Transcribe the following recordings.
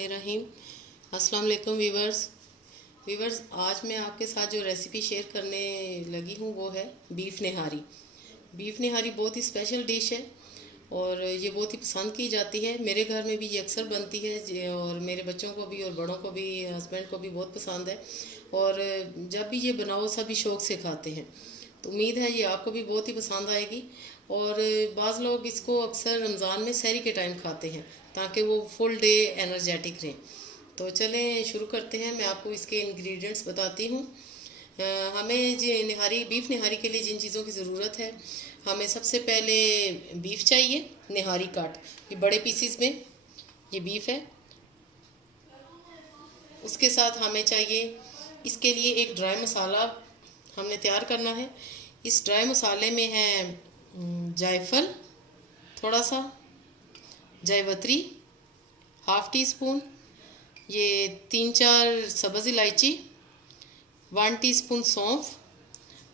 बिस्मिल्लाहिर्रहमानिर्रहीम। अस्सलाम वालेकुम वीवर्स, आज मैं आपके साथ जो रेसिपी शेयर करने लगी हूँ वो है बीफ़ निहारी। बीफ़ निहारी बहुत ही स्पेशल डिश है और ये बहुत ही पसंद की जाती है। मेरे घर में भी ये अक्सर बनती है और मेरे बच्चों को भी और बड़ों को भी, हस्बैंड को भी बहुत पसंद है। और जब भी ये बनाओ सभी शौक़ से खाते हैं, तो उम्मीद है ये आपको भी बहुत ही पसंद आएगी। और बाज़ लोग इसको अक्सर रमज़ान में सहरी के टाइम खाते हैं ताकि वो फुल डे एनर्जेटिक रहें। तो चलें शुरू करते हैं। मैं आपको इसके इंग्रेडिएंट्स बताती हूँ। हमें जी निहारी बीफ़ निहारी के लिए जिन चीज़ों की ज़रूरत है, हमें सबसे पहले बीफ़ चाहिए निहारी काट, ये बड़े पीसीस में ये बीफ़ है। उसके साथ हमें चाहिए इसके लिए एक ड्राई मसाला हमने तैयार करना है। इस ड्राई मसाले में है जायफल, थोड़ा सा जायवत्री, हाफ़ टी स्पून, ये 3-4 सब्ज़ इलायची, 1 टीस्पून सौंफ,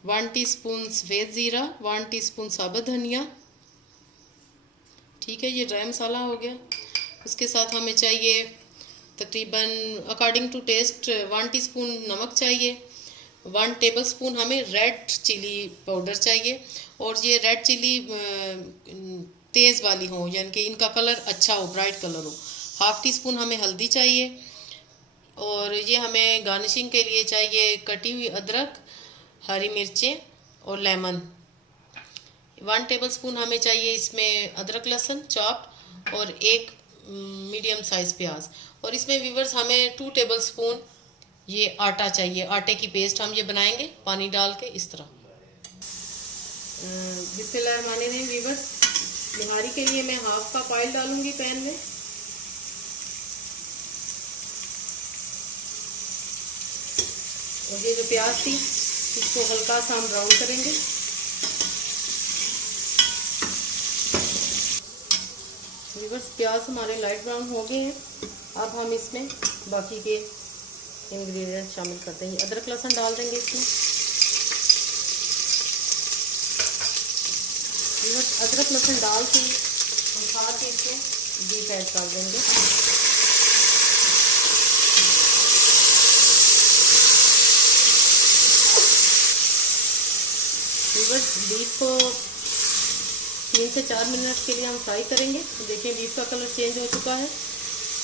1 टीस्पून सफ़ेद ज़ीरा, 1 टीस्पून साबुत धनिया। ठीक है, ये ड्राई मसाला हो गया। उसके साथ हमें चाहिए तकरीबन अकॉर्डिंग टू टेस्ट 1 टीस्पून नमक चाहिए, 1 टेबलस्पून हमें रेड चिली पाउडर चाहिए। और ये रेड चिली तेज़ वाली हो, यानी कि इनका कलर अच्छा हो, ब्राइट कलर हो। हाफ़ टी स्पून हमें हल्दी चाहिए। और ये हमें गार्निशिंग के लिए चाहिए कटी हुई अदरक, हरी मिर्चें और लेमन। 1 टेबलस्पून हमें चाहिए इसमें अदरक लहसुन चॉप्ड और एक मीडियम साइज़ प्याज। और इसमें व्यूअर्स हमें 2 टेबलस्पून ये आटा चाहिए, आटे की पेस्ट हम ये बनाएंगे पानी डाल के इस तरह। बिस्मिल्लाहिर्रहमानिर्रहीम व्यूअर्स, निहारी के लिए मैं हाफ कप ऑयल डालूंगी पैन में। और ये जो प्याज थी इसको हल्का सा हम ब्राउन करेंगे। व्यूअर्स, प्याज हमारे लाइट ब्राउन हो गए हैं। अब हम इसमें बाकी के इंग्रेडिएंट शामिल कर देंगे। अदरक लहसुन डाल देंगे इसमें। व्यूअर्स, अदरक लहसुन डाल के हम साथ ही इसमें बीफ ऐड कर देंगे। व्यूअर्स, बीफ को 3 से 4 मिनट के लिए हम फ्राई करेंगे। देखिए बीफ का कलर चेंज हो चुका है।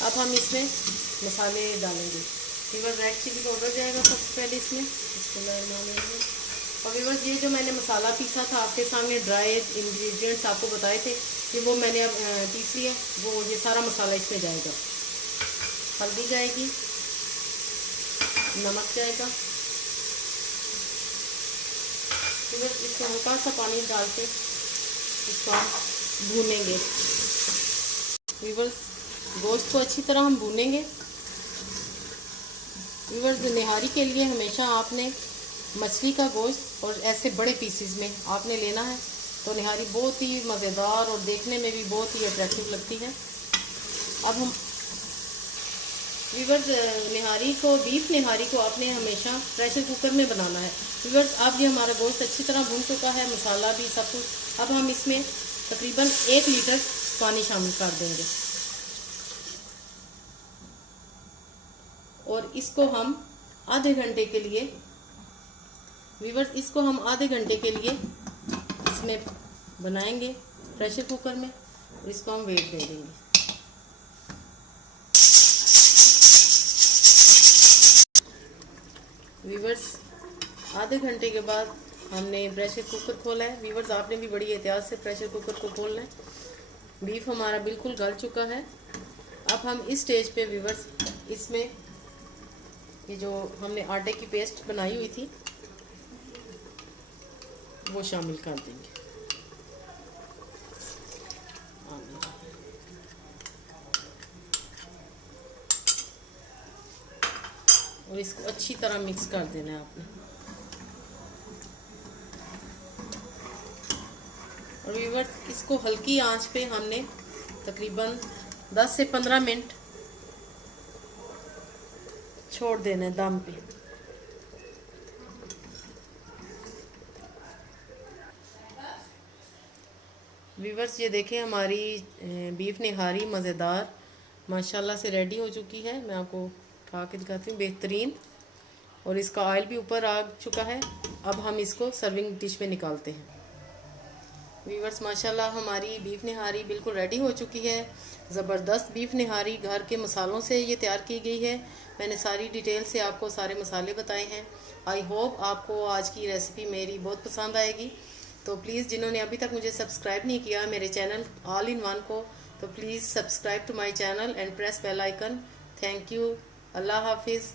अब हम इसमें मसाले डालेंगे। व्यूअर्स, रेड चिली पाउडर जाएगा सबसे पहले इसमें। और व्यूअर्स, ये जो मैंने मसाला पीसा था आपके सामने, ड्राई इंग्रेडिएंट्स आपको बताए थे, कि वो मैंने अब पीस लिया। वो ये सारा मसाला इसमें जाएगा। हल्दी जाएगी, नमक जाएगा। व्यूअर्स, इसमें हल्का सा पानी डाल के इसको हम भूनेंगे। व्यूअर्स, गोश्त को अच्छी तरह हम भूनेंगे। व्यूअर्स, निहारी के लिए हमेशा आपने मछली का गोश्त और ऐसे बड़े पीसीज में आपने लेना है, तो निहारी बहुत ही मज़ेदार और देखने में भी बहुत ही अट्रैक्टिव लगती है। अब हम व्यूअर्स, निहारी को, बीफ निहारी को आपने हमेशा प्रेशर कुकर में बनाना है। व्यूअर्स, अब ये हमारा गोश्त अच्छी तरह भून चुका है, मसाला भी सब कुछ। अब हम इसमें तकरीबन 1 लीटर पानी शामिल कर देंगे और इसको हम आधे घंटे के लिए, व्यूअर्स, इसको हम आधे घंटे के लिए इसमें बनाएंगे प्रेशर कुकर में। और इसको हम वेट दे देंगे। व्यूअर्स, आधे घंटे के बाद हमने प्रेशर कुकर खोला है। व्यूअर्स, आपने भी बड़ी एहतियात से प्रेशर कुकर को खोलना है। बीफ हमारा बिल्कुल गल चुका है। अब हम इस स्टेज पे व्यूअर्स इसमें ये जो हमने आटे की पेस्ट बनाई हुई थी वो शामिल कर देंगे। और इसको अच्छी तरह मिक्स कर देना है आपने। और व्यूअर्स, इसको हल्की आंच पे हमने तकरीबन 10 से 15 मिनट छोड़ देना है दम पे। व्यूअर्स, ये देखें हमारी बीफ निहारी मज़ेदार माशाल्लाह से रेडी हो चुकी है। मैं आपको खा के दिखाती हूँ, बेहतरीन। और इसका ऑयल भी ऊपर आ चुका है। अब हम इसको सर्विंग डिश में निकालते हैं। वीवर्स माशाल्लाह हमारी बीफ निहारी बिल्कुल रेडी हो चुकी है। ज़बरदस्त बीफ निहारी घर के मसालों से ये तैयार की गई है। मैंने सारी डिटेल से आपको सारे मसाले बताए हैं। आई होप आपको आज की रेसिपी मेरी बहुत पसंद आएगी। तो प्लीज़ जिन्होंने अभी तक मुझे सब्सक्राइब नहीं किया मेरे चैनल ऑल इन वन को, तो please subscribe to my channel and press bell icon. Thank you. अल्लाह हाफिज़।